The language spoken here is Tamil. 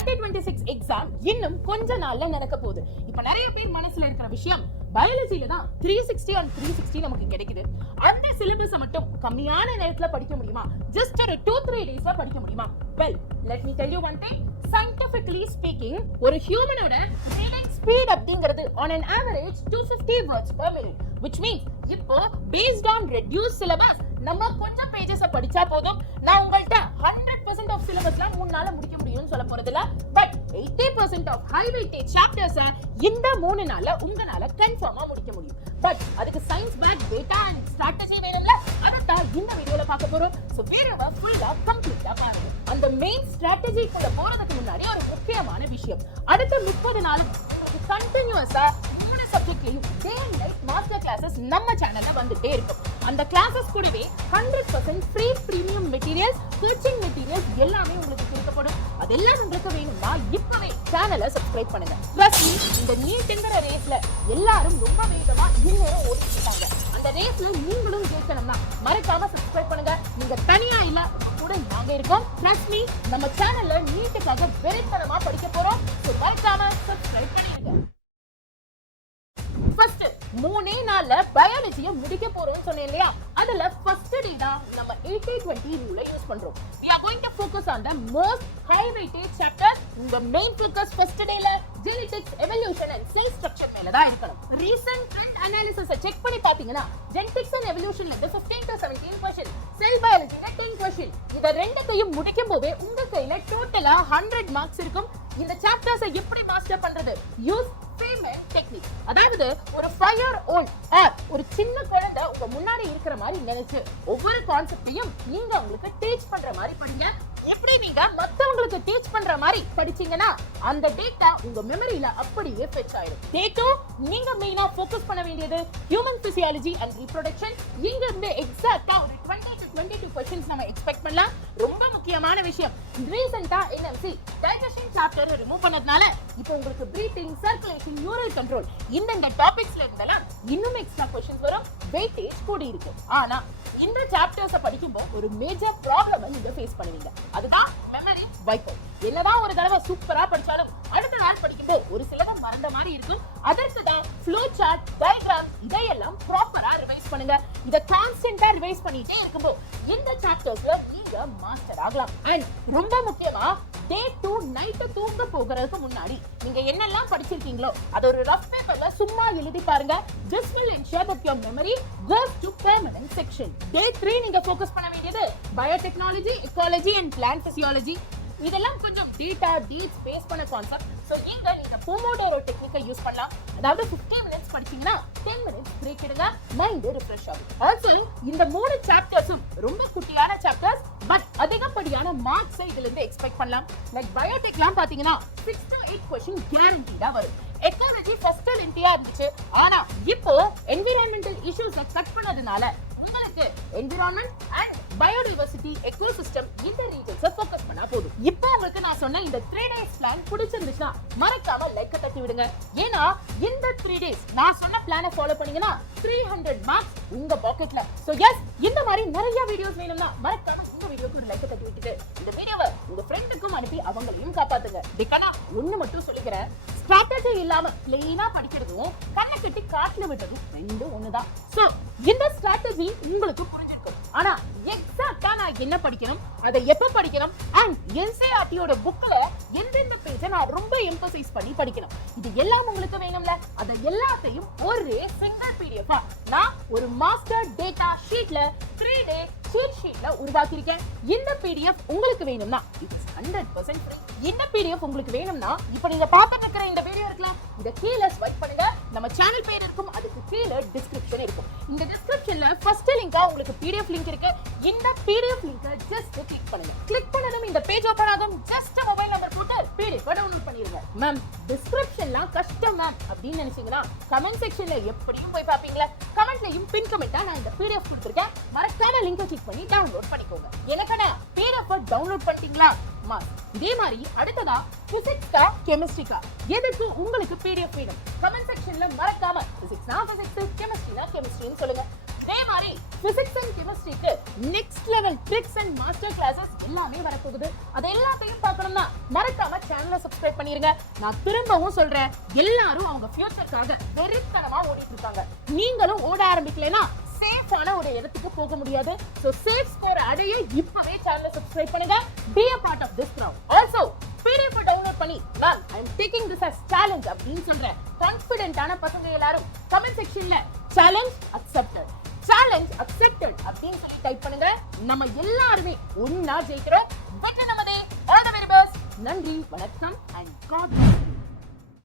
𝒎𝒑𝒐𝒓𝒆 எக்ஸாம் இன்னும் கொஞ்ச நாள்ல நடக்க போகுது. இப்ப நிறைய பேர் மனசுல இருக்கிற விஷயம் பயாலஜில தான் 360 and 360 நமக்கு கிடைக்குது. அந்த சிலபஸை மட்டும் கம்மியான நேரத்துல படிக்க முடியுமா? ஜஸ்ட் ஒரு 2-3 டேஸ்ல படிக்க முடியுமா? Well, let me tell you one thing. Scientifically speaking, ஒரு ஹியூமனோட reading speed அப்படிங்கிறது on an average 250 words per minute, which means இப்போ based on reduced syllabus நம்ம கொஞ்சம் பேजेस படிச்சா போதும். நான் உங்கள்ட்ட 100% of syllabusல 3 நாள்ல முடிக்க முடியும்னு சொல்ல போறது இல்ல. But 80% of high weightage chapters இந்த 3 நாள்ல உங்களால கன்ஃபார்மா முடிக்க முடியும். பட் அதுக்கு science back data and strategy வேணும்ல, அதான் இந்த வீடியோல பார்க்க போறோம். சோ வீடியோவை ஃபுல்லா கம்ப்ளீட்டா பாருங்க. அந்த மெயின் ஸ்ட்ராட்டஜிக்குள்ள போறதுக்கு முன்னாடி ஒரு முக்கியமான விஷயம், அடுத்த 30 நாள் கண்டினியூஸா சப்ஜெக்ட்லயும் day and night master classes நம்ம சேனல்ல வந்துட்டே இருக்கும். அந்த கிளாसेस கூடவே 100% free premium materials, coaching materials எல்லாமே உங்களுக்கு கொடுக்கப்படும். அதெல்லாம் உங்களுக்கு வேணும்னா இப்பவே சேனலை சப்ஸ்கிரைப் பண்ணுங்க. ப்ளஸ் இந்த நீட்ங்கிற ரேஸ்ல எல்லாரும் ரொம்ப வேகமா இன்னும் ஓடிட்டு இருக்காங்க. அந்த ரேஸ்ல நீங்களும் ஜெயிக்கணும்னா மறக்காம சப்ஸ்கிரைப் பண்ணுங்க. நீங்க தனியா இல்ல, கூட நாங்க இருக்கோம். ட்ரஸ்ட் மீ, நம்ம சேனல்ல நீட்டுக்காக வெறித்தனமா படிக்க போறோம். சோ மறக்காம சப்ஸ்கிரைப் பண்ணுங்க. ஃபர்ஸ்ட் 3 நாள்ல பயாலஜியை முடிக்க போறோம்னு சொன்னேன் இல்லையா? அதுல ஃபர்ஸ்ட் டே தான் நம்ம 80-20 ரூலை யூஸ் பண்றோம். we are going to focus on the most high weightage chapters. உங்க மெயின் ஃபோக்கஸ் ஃபர்ஸ்ட் டேல genetics, evolution and sell structure மேல தான் இருக்கணும். ரீசன்ட் ட்ரெண்ட் அனாலிசிஸ் செக் பண்ணி பாத்தீங்கன்னா ஜெனெடிக்ஸ் அண்ட் எவல்யூஷன்ல இருந்து 15 to 17 क्वेश्चन, செல் பயாலஜில 10 क्वेश्चन. இத ரெண்டுத்தையும் முடிக்கும் போதே உங்க கையில டோட்டலா 100 மார்க்ஸ் இருக்கும். இந்த சாப்டர்ஸை எப்படி மாஸ்டர் பண்றது? Use payment technique. அதாவது ஒரு 5 year old ஒரு சின்ன குழந்தை உங்க முன்னாடி இருக்கிற மாதிரி நினைச்சு ஒவ்வொரு கான்செப்டையும் நீங்க உங்களுக்கு டீச் பண்ற மாதிரி படிங்க. எப்படி நீங்க மத்தவங்களுக்கு டீச் பண்ற மாதிரி படிச்சீங்கன்னா அந்த டேட்டா உங்க மெமரியில அப்படியே ஃபெச் ஆயிடும். டே 2 நீங்க மெயினா ஃபோக்கஸ் பண்ண வேண்டியது ஹியூமன் பிசியாலஜி அண்ட் ரீப்ரொடக்ஷன். இங்க இருந்து எக்ஸாக்ட்டா ஒரு 20 to 22 क्वेश्चंस நம்ம எக்ஸ்பெக்ட் பண்ணலாம். ரொம்ப முக்கியமான விஷயம், ரீசன்ட்டா என்எம்சி டைஜஷன் சாப்டர் ரிமூவ் பண்ணதுனால இப்போ உங்களுக்கு பிரீத்திங், சர்க்குலேஷன், நியூரல் கண்ட்ரோல் இந்த டாபிக்ஸ்ல இருந்தெல்லாம் இன்னும் எக்ஸ்ட்ரா क्वेश्चंस வரும். வெயிட்டேஜ் கூடி இருக்கு. ஆனா இந்த சாப்டர்ஸை படிக்கும்போது ஒரு மேஜர் ப்ராப்ளம் நீங்க ஃபேஸ் பண்ணுவீங்க. அதுதான் மெமரி வைப்பர். என்னதான் ஒரு தடவை சூப்பரா படிச்சாலும் அடுத்த நாள் படிக்கும்போது ஒரு சிலதை மறந்த மாதிரி இருக்கும். அதற்கு தான் ஃப்ளோ சார்ட், டயகிராம் இதையெல்லாம் ப்ராப்பரா ரிவைஸ் பண்ணுங்க. இத கான்ஸ்டன்ட்டா ரிவைஸ் பண்ணிட்டே இருக்கும்போது இந்த சாப்டர்ஸ்ல நீங்க மாஸ்டர் ஆகலாம். அண்ட் ரொம்ப முக்கியமா டே 2 நைட் தூங்க போகிறதுக்கு முன்னாடி நீங்க என்னெல்லாம் படிச்சிருக்கீங்களோ அது ஒரு ரஃப் பேப்பர்ல சும்மா எழுதி பாருங்க. This will ensure that your memory goes to permanent section. Day 3 நீங்க ஃபோக்கஸ் பண்ண வேண்டியது biotechnology, ecology and plant physiology. இதெல்லாம் கொஞ்சம் டேட்டா டேட்ஸ் பேஸ் பண்ண கான்செப்ட். சோ நீங்க போமோடோரோ டெக்னிக்கை யூஸ் பண்ணலாம். அதாவது 15 மினிட்ஸ் படிச்சீங்கன்னா 10 மினிட்ஸ் பிரேக் எடுங்க, மைண்ட் ரிஃப்ரெஷ் ஆகும். ஆல்சோ இந்த 3 சாப்டர்ஸும் ரொம்ப குட்டியான சாப்டர்ஸ், பட் அதிகப்படியான மார்க்ஸ் இதுல இருந்து எக்ஸ்பெக்ட் பண்ணலாம். லைக் பயோடெக்லாம் பாத்தீங்கன்னா 6 to 8 क्वेश्चन கேரண்டிடா வரும். எக்காலஜி ஃபர்ஸ்ட் லென்த்தியா இருந்துச்சு, ஆனா இப்போ என்விரான்மெண்டல் இஷ்யூஸை கட் பண்ணதுனால உங்களுக்கு என்விரான்மெண்ட் அண்ட் பயோடைவர்சிட்டி, எக்கோசிஸ்டம் இந்த ரீஜன்ஸை ஃபோக்கஸ் பண்ணா போதும். இப்போ உங்களுக்கு நான் சொன்ன இந்த 3 days பிளான் பிடிச்சிருந்துச்சுன்னா மறக்காம லைக் தட்டி விடுங்க. ஏன்னா இந்த 3 days நான் சொன்ன பிளானை ஃபாலோ பண்ணீங்கன்னா 300 மார்க்ஸ் உங்க பாக்கெட்ல. சோ எஸ், இந்த மாதிரி நிறைய வீடியோஸ் வேணும்னா மறக்காம இந்த வீடியோக்கு ஒரு லைக் தட்டி விட்டுட்டு இந்த வீடியோவை உங்க ஃப்ரெண்டுக்கும் அனுப்பி அவங்களையும் காப்பாத்துங்க. டிகனா ஒண்ணு மட்டும் சொல்லிக்கிறேன், ஸ்ட்ராட்டஜி இல்லாம பிளெயினா படிக்கிறதும் கண்ணை கட்டி காட்டுல விடுறதும் ரெண்டும் ஒண்ணுதான். சோ இந்த ஸ்ட்ராட்டஜி உங்களுக்கு புரிஞ்சிருக்கும். ஆனா எக்ஸாக்ட்டா நான் என்ன படிக்கணும், அதை எப்ப படிக்கணும் அண்ட் என்சிஇஆர்டியோட புக்ல எந்தெந்த பேஜை நான் ரொம்ப எம்பசைஸ் பண்ணி படிக்கணும், இது எல்லாம் உங்களுக்கு வேணும்ல. அதை எல்லாத்தையும் ஒரு சிங்கிள் பிடிஎஃப் நான் ஒரு மாஸ்டர் டேட்டா ஷீட்ல 3 day சீட் ஷீட்ல உருவாக்கி இருக்கேன். இந்த பிடிஎஃப் உங்களுக்கு வேணும்னா இட்ஸ் 100% ஃப்ரீ. இந்த பிடிஎஃப் உங்களுக்கு வேணும்னா இப்போ நீங்க பார்த்துட்டு இருக்கிற இந்த வீடியோ இருக்குல, இத கீழ ஸ்வைப் பண்ணுங்க. நம்ம சேனல் பேர் இருக்கும், அதுக்கு கீழ டிஸ்கிரிப்ஷன் இருக்கும். இந்த டிஸ்கிரிப்ஷன்ல ஃபர்ஸ்ட் லிங்கா உங்களுக்கு பிடிஎஃப் லிங்க் இருக்கு. இந்த பிடிஎஃப் லிங்கை ஜஸ்ட் கிளிக் பண்ணுங்க. கிளிக் பண்ணதும் இந்த பேஜ் ஓபன் ஆகும். ஜஸ்ட் மொபைல் நம்பர் போட்டு பிடிஎஃப் டவுன்லோட் பண்ணிடுங்க. மேம் டிஸ்கிரிப்ஷன்லாம் கஷ்டம் மேம் அப்படின்னு நினைச்சீங்கன்னா கமெண்ட் செக்ஷன்ல எப்படியும் போய் பாப்பீங்களா, கமெண்ட்லயும் பின் கமெண்டா நான் இந்த பிடிஎஃப் கொடுத்திருக்கேன். மறக்காம லிங்கை கிளிக் பண்ணி டவுன்லோட் பண்ணிக்கோங்க. எனக்கான பிடிஎஃப் டவுன்லோட் பண்ணிட்டீங்களா? இதே மாதிரி அடுத்ததா பிசிக்ஸ்கா கெமிஸ்ட்ரிக்கா எதுக்கு உங்களுக்கு பிடிஎஃப் வேணும்? கமெண்ட் செக்ஷன்ல மறக்காம பிசிக்ஸ்னா பிசிக்ஸ், கெமிஸ்ட்ரினா கெமிஸ்ட்ரின்னு சொல்லுங்க. இதே மாதிரி பிசிக்ஸ் அண்ட் கெமிஸ்ட்ரிக்கு next level tricks and master classes எல்லாமே வரப்போகுது. அது எல்லாத்தையும் பார்க்கணும்னா மறக்காம சேனலை சப்ஸ்கிரைப் பண்ணிருங்க. நான் திரும்பவும் சொல்றேன், எல்லாரும் அவங்க ஃபியூச்சருக்காக வெறித்தனமா ஓடிட்டு இருக்காங்க. நீங்களும் ஓட ஆரம்பிக்கலைன்னா சேஃபான ஒரு இடத்துக்கு போக முடியாது. சோ சேஃப் ஸ்கோர் அடைய இப்பவே சேனலை சப்ஸ்கிரைப் பண்ணுங்க. Be a part of this crowd. Also PDF download பண்ணி ma'am I am taking this as challenge அப்படின்னு சொல்றேன் கான்ஃபிடென்ட்டான பசங்க எல்லாரும் கமெண்ட் செக்ஷன்ல சேலஞ்ச் அக்செப்டட் அப்படின்னு சொல்லி டைப் பண்ணுங்க. நம்ம எல்லாருமே ஒண்ணா ஜெயிக்கிறோம். வெற்றி நமதே. All the very best. நன்றி, வணக்கம் and God bless you.